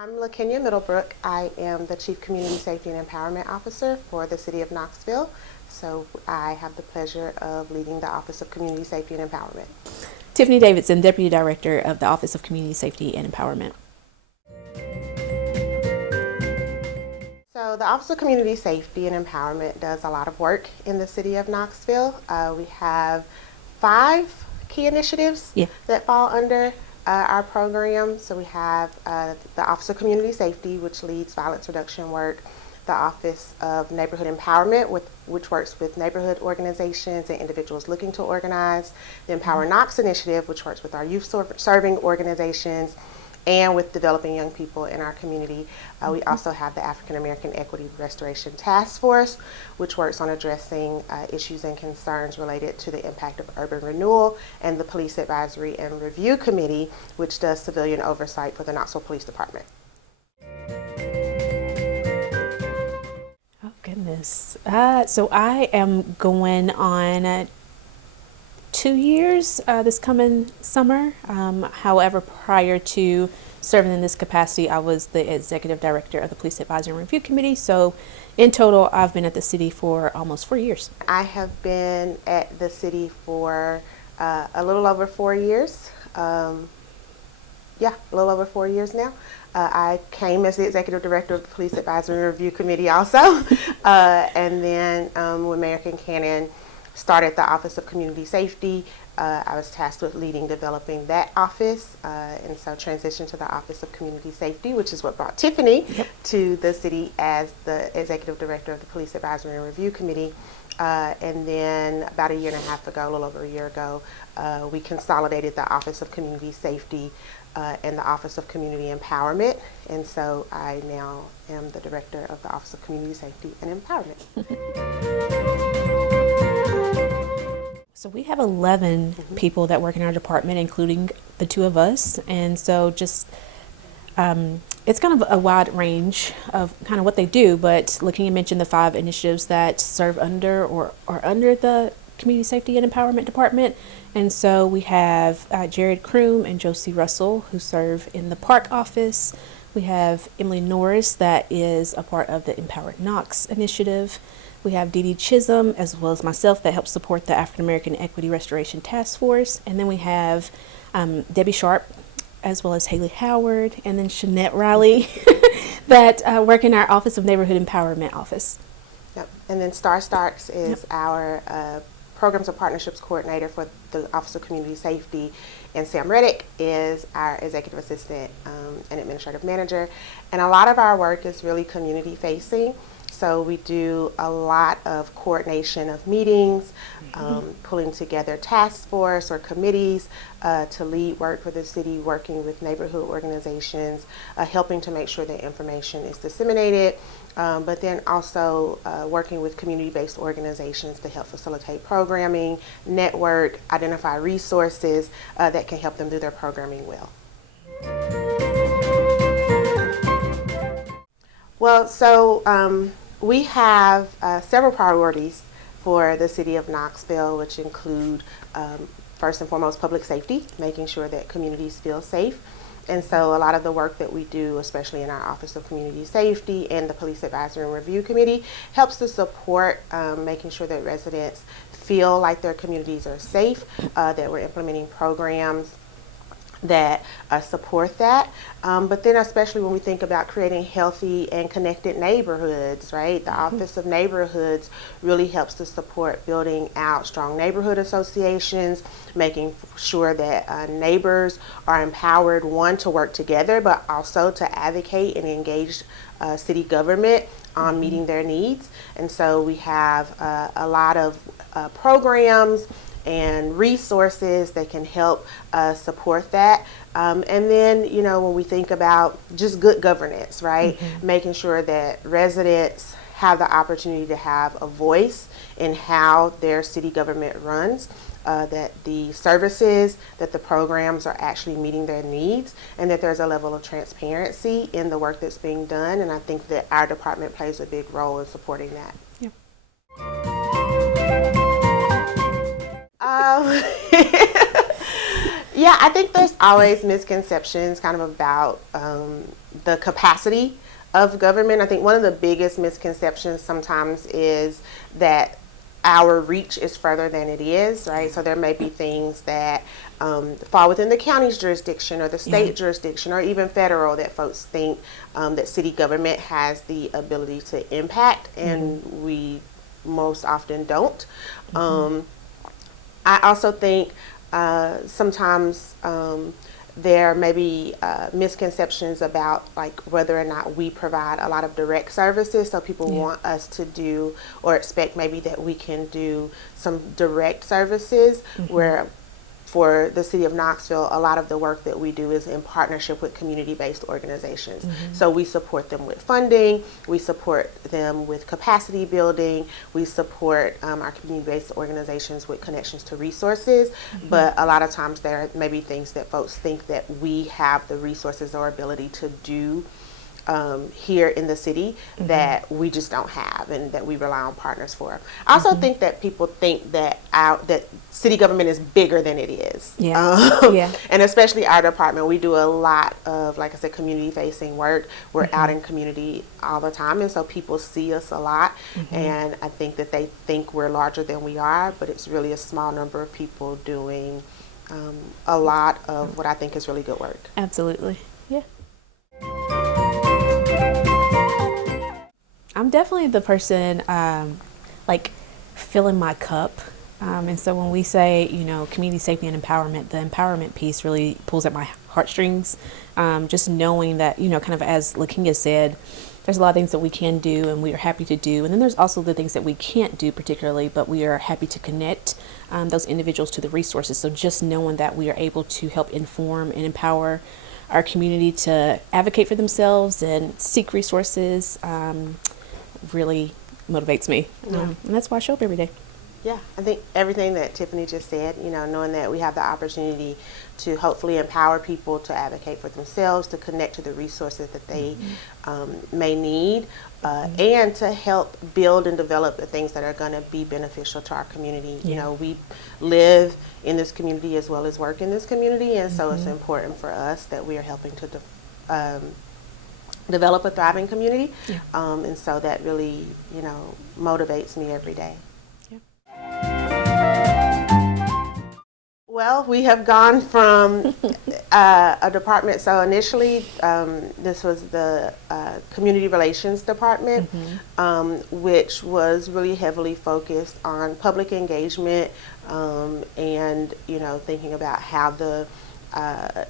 I'm LaKenya Middlebrook. I am the Chief Community Safety and Empowerment Officer for the City of Knoxville. So I have the pleasure of leading the Office of Community Safety and Empowerment. Tiffany Davidson, Deputy Director of the Office of Community Safety and Empowerment. So the Office of Community Safety and Empowerment does a lot of work in the City of Knoxville. We have 5 key initiatives that fall under our program. So we have the Office of Community Safety, which leads violence reduction work, the Office of Neighborhood Empowerment, which works with neighborhood organizations and individuals looking to organize, the Empower Knox Initiative, which works with our youth serving organizations, and with developing young people in our community. We also have the African American Equity Restoration Task Force, which works on addressing issues and concerns related to the impact of urban renewal, and the Police Advisory and Review Committee, which does civilian oversight for the Knoxville Police Department. Oh goodness. So I am going on 2 years this coming summer. However, prior to serving in this capacity, I was the Executive Director of the Police Advisory and Review Committee. So in total, I've been at the city for almost 4 years. I have been at the city for a little over 4 years. A little over 4 years now. I came as the Executive Director of the Police Advisory and Review Committee also. And then when Mayor Cannon started the Office of Community Safety, I was tasked with developing that office, and so transitioned to the Office of Community Safety, which is what brought Tiffany to the city as the Executive Director of the Police Advisory and Review Committee. And then about a year and a half ago, a little over a year ago, we consolidated the Office of Community Safety and the Office of Community Empowerment, and so I now am the Director of the Office of Community Safety and Empowerment. So we have 11 people that work in our department, including the 2 of us. And so just, it's kind of a wide range of kind of what they do, but LaKenya mentioned the 5 initiatives that serve under or are under the Community Safety and Empowerment Department. And so we have Jared Kroom and Josie Russell, who serve in the Park Office. We have Emily Norris, that is a part of the Empower Knox Initiative. We have Dee Dee Chisholm, as well as myself, that helps support the African American Equity Restoration Task Force. And then we have Debbie Sharp, as well as Haley Howard, and then Shanette Riley, that work in our Office of Neighborhood Empowerment office. Yep. And then Star Starks is our Programs and Partnerships Coordinator for the Office of Community Safety, and Sam Reddick is our Executive Assistant and Administrative Manager. And a lot of our work is really community facing. So we do a lot of coordination of meetings, pulling together task force or committees to lead work for the city, working with neighborhood organizations, helping to make sure that information is disseminated, but then also working with community-based organizations to help facilitate programming, network, identify resources that can help them do their programming well. Well, so we have several priorities for the city of Knoxville, which include first and foremost public safety, making sure that communities feel safe. And so a lot of the work that we do, especially in our Office of Community Safety and the Police Advisory and Review Committee, helps to support making sure that residents feel like their communities are safe, that we're implementing programs that support that, but then especially when we think about creating healthy and connected neighborhoods, right? The Office of Neighborhoods really helps to support building out strong neighborhood associations, making sure that neighbors are empowered, one, to work together, but also to advocate and engage city government on meeting their needs. And so we have a lot of programs and resources that can help support that. And then, you know, when we think about just good governance, right? Making sure that residents have the opportunity to have a voice in how their city government runs, that the services, that the programs are actually meeting their needs, and that there's a level of transparency in the work that's being done. And I think that our department plays a big role in supporting that. Yep. Yeah, I think there's always misconceptions kind of about the capacity of government. I think one of the biggest misconceptions sometimes is that our reach is further than it is, right? So there may be things that fall within the county's jurisdiction or the state jurisdiction or even federal that folks think that city government has the ability to impact, and we most often don't. I also think sometimes there may be misconceptions about like whether or not we provide a lot of direct services. So people want us to do or expect maybe that we can do some direct services where for the city of Knoxville, a lot of the work that we do is in partnership with community-based organizations. So we support them with funding, we support them with capacity building, we support our community-based organizations with connections to resources, but a lot of times there may be things that folks think that we have the resources or ability to do here in the city that we just don't have and that we rely on partners for. I also think that people think that that city government is bigger than it is. And especially our department, we do a lot of, like I said, community facing work. We're out in community all the time, and so people see us a lot, and I think that they think we're larger than we are, but it's really a small number of people doing a lot of what I think is really good work. Absolutely. Yeah. I'm definitely the person like filling my cup. And so when we say, community safety and empowerment, the empowerment piece really pulls at my heartstrings. Just knowing that, kind of as LaKenya said, there's a lot of things that we can do and we are happy to do. And then there's also the things that we can't do particularly, but we are happy to connect those individuals to the resources. So just knowing that we are able to help inform and empower our community to advocate for themselves and seek resources really motivates me. And that's why I show up every day. Yeah, I think everything that Tiffany just said, knowing that we have the opportunity to hopefully empower people to advocate for themselves, to connect to the resources that they may need, and to help build and develop the things that are going to be beneficial to our community. We live in this community as well as work in this community, and so it's important for us that we are helping to develop a thriving community, and so that really, motivates me every day. Well, we have gone from a department, so initially this was the Community Relations Department, which was really heavily focused on public engagement and, thinking about how the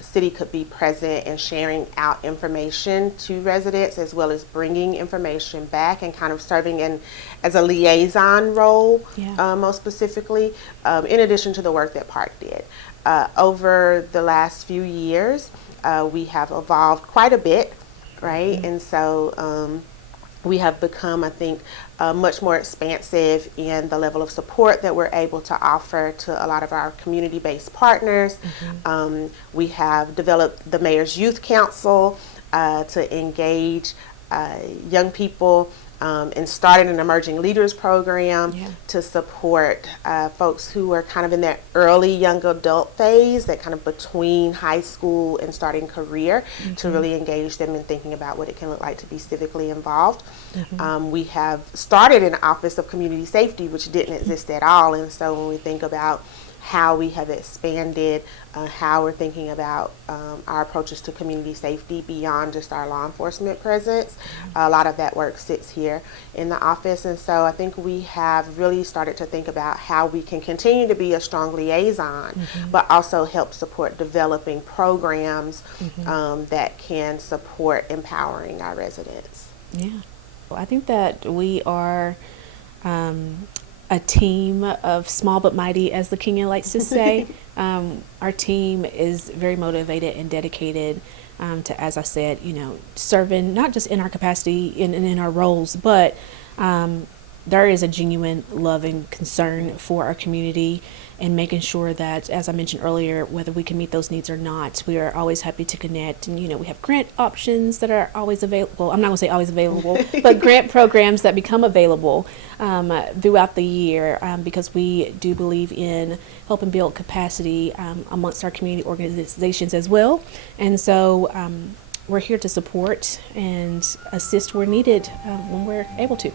city could be present and sharing out information to residents, as well as bringing information back and kind of serving as a liaison role, most specifically, in addition to the work that Park did. Over the last few years, we have evolved quite a bit, right? And so we have become, I think, much more expansive in the level of support that we're able to offer to a lot of our community-based partners. We have developed the Mayor's Youth Council to engage young people and started an emerging leaders program to support folks who are kind of in that early young adult phase, that kind of between high school and starting career, to really engage them in thinking about what it can look like to be civically involved. We have started an Office of Community Safety, which didn't exist at all, and so when we think about how we have expanded, how we're thinking about our approaches to community safety beyond just our law enforcement presence. A lot of that work sits here in the office, and so I think we have really started to think about how we can continue to be a strong liaison, but also help support developing programs that can support empowering our residents. Well, I think that we are a team of small but mighty, as LaKenya likes to say. Our team is very motivated and dedicated to, as I said, serving not just in our capacity and in our roles, but there is a genuine love and concern for our community, and making sure that, as I mentioned earlier, whether we can meet those needs or not, we are always happy to connect. And, we have grant options that are always available. I'm not going to say always available, but grant programs that become available throughout the year, because we do believe in helping build capacity amongst our community organizations as well. And so we're here to support and assist where needed when we're able to.